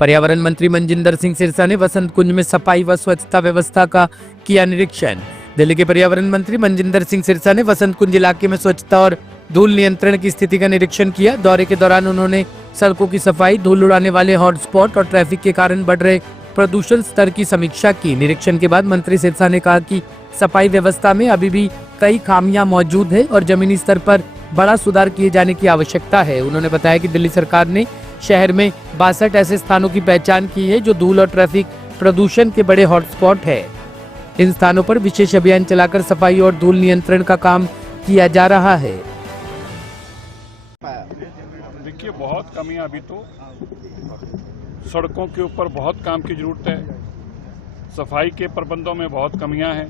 पर्यावरण मंत्री मनजिंदर सिंह सिरसा ने वसंत कुंज में सफाई व स्वच्छता व्यवस्था का किया निरीक्षण। दिल्ली के पर्यावरण मंत्री मनजिंदर सिंह सिरसा ने वसंत कुंज इलाके में स्वच्छता और धूल नियंत्रण की स्थिति का निरीक्षण किया। दौरे के दौरान उन्होंने सड़कों की सफाई, धूल उड़ाने वाले हॉटस्पॉट और ट्रैफिक के कारण बढ़ रहे प्रदूषण स्तर की समीक्षा की। निरीक्षण के बाद मंत्री सिरसा ने कहा कि सफाई व्यवस्था में अभी भी कई खामियां मौजूद है और जमीनी स्तर पर बड़ा सुधार किए जाने की आवश्यकता है। उन्होंने बताया कि दिल्ली सरकार ने शहर में 62 ऐसे स्थानों की पहचान की है जो धूल और ट्रैफिक प्रदूषण के बड़े हॉटस्पॉट है। इन स्थानों पर विशेष अभियान चलाकर सफाई और धूल नियंत्रण का काम किया जा रहा है। देखिए, बहुत कमियां अभी तो सड़कों के ऊपर बहुत काम की जरूरत है। सफाई के प्रबंधों में बहुत कमियां हैं।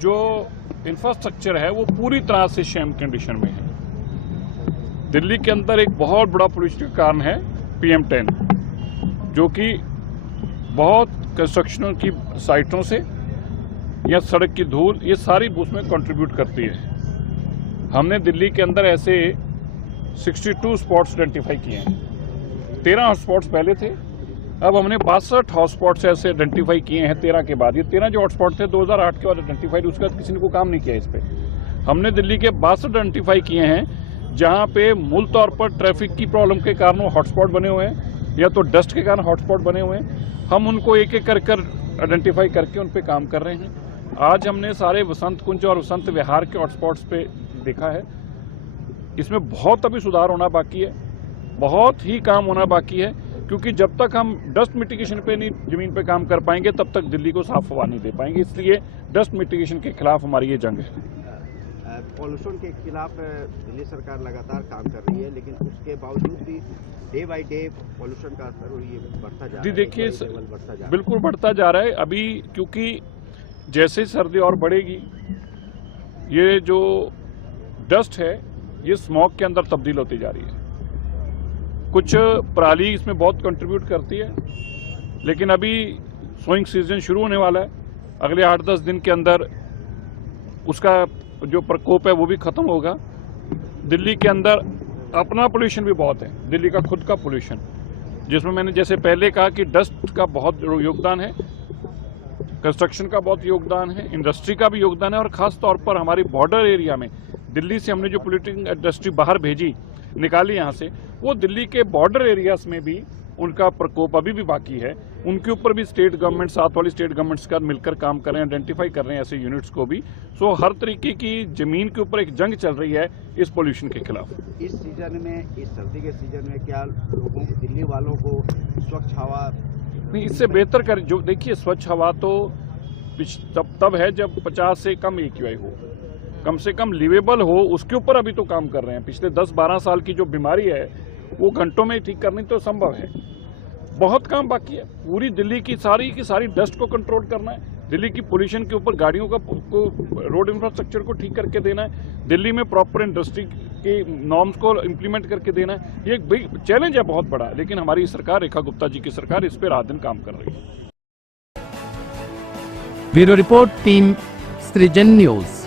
जो इंफ्रास्ट्रक्चर है वो पूरी तरह से शेम कंडीशन में है। दिल्ली के अंदर एक बहुत बड़ा पोल्यूशन का कारण है PM10, जो कि बहुत कंस्ट्रक्शनों की साइटों से या सड़क की धूल, ये सारी उसमें कंट्रीब्यूट करती है। हमने दिल्ली के अंदर ऐसे 62 स्पॉट्स आइडेंटिफाई किए हैं। 13 हॉटस्पॉट्स पहले थे, अब हमने 62 हॉटस्पॉट्स ऐसे आइडेंटिफाई किए हैं 13 के बाद। ये 13 जो हॉटस्पॉट थे 2008 के बाद आइडेंटिफाइड, उसके बाद किसी ने कोई काम नहीं किया इस पर। हमने दिल्ली के 62 आइडेंटिफाई किए हैं जहाँ पे मूल तौर पर ट्रैफिक की प्रॉब्लम के कारण वो हॉटस्पॉट बने हुए हैं या तो डस्ट के कारण हॉटस्पॉट बने हुए हैं। हम उनको एक एक कर आइडेंटिफाई करके उन पे काम कर रहे हैं। आज हमने सारे वसंत कुंज और वसंत विहार के हॉटस्पॉट्स पे देखा है। इसमें बहुत अभी सुधार होना बाकी है, बहुत ही काम होना बाकी है, क्योंकि जब तक हम डस्ट मिटिगेशन पे नहीं जमीन पे काम कर पाएंगे तब तक दिल्ली को साफ हवा नहीं दे पाएंगे। इसलिए डस्ट मिटिगेशन के खिलाफ हमारी ये जंग है। पॉल्यूशन के खिलाफ दिल्ली सरकार लगातार काम कर रही है, लेकिन उसके बावजूद भी डे बाय डे पॉल्यूशन का स्तर ये बढ़ता जा रहा है। देखिए, बिल्कुल बढ़ता जा रहा है अभी, क्योंकि जैसे सर्दी और बढ़ेगी ये जो डस्ट है ये स्मॉग के अंदर तब्दील होती जा रही है। कुछ पराली इसमें बहुत कंट्रीब्यूट करती है, लेकिन अभी सोइंग सीजन शुरू होने वाला है। अगले 8-10 दिन के अंदर उसका जो प्रकोप है वो भी खत्म होगा। दिल्ली के अंदर अपना पोल्यूशन भी बहुत है, दिल्ली का खुद का पोल्यूशन, जिसमें मैंने जैसे पहले कहा कि डस्ट का बहुत योगदान है, कंस्ट्रक्शन का बहुत योगदान है, इंडस्ट्री का भी योगदान है, और खास तौर पर हमारी बॉर्डर एरिया में दिल्ली से हमने जो पोल्यूटिंग इंडस्ट्री बाहर भेजी, निकाली यहाँ से, वो दिल्ली के बॉर्डर एरियाज में भी उनका प्रकोप अभी भी बाकी है। उनके ऊपर भी स्टेट गवर्नमेंट, साथ वाली स्टेट गवर्नमेंट्स का मिलकर काम कर रहे हैं, आइडेंटिफाई कर रहे हैं ऐसे यूनिट्स को भी। सो हर तरीके की जमीन के ऊपर एक जंग चल रही है इस पोल्यूशन के खिलाफ। इस सीजन में, इस सर्दी के सीजन में क्या लोगों, दिल्ली वालों को स्वच्छ हवा नहीं, इससे बेहतर कर, जो देखिए स्वच्छ हवा तो तब है जब 50 से कम AQI हो, कम से कम लिवेबल हो, उसके ऊपर अभी तो काम कर रहे हैं। पिछले 10-12 साल की जो बीमारी है वो घंटों में ठीक करनी तो संभव है। बहुत काम बाकी है। पूरी दिल्ली की सारी डस्ट को कंट्रोल करना है, दिल्ली की पोल्यूशन के ऊपर गाड़ियों का रोड इंफ्रास्ट्रक्चर को ठीक करके देना है, दिल्ली में प्रॉपर इंडस्ट्री के नॉर्म्स को इम्प्लीमेंट करके देना है। ये एक बिग चैलेंज है, बहुत बड़ा, लेकिन हमारी सरकार, रेखा गुप्ता जी की सरकार इस पर रात दिन काम कर रही है। ब्यूरो रिपोर्ट, टीम सृजन न्यूज।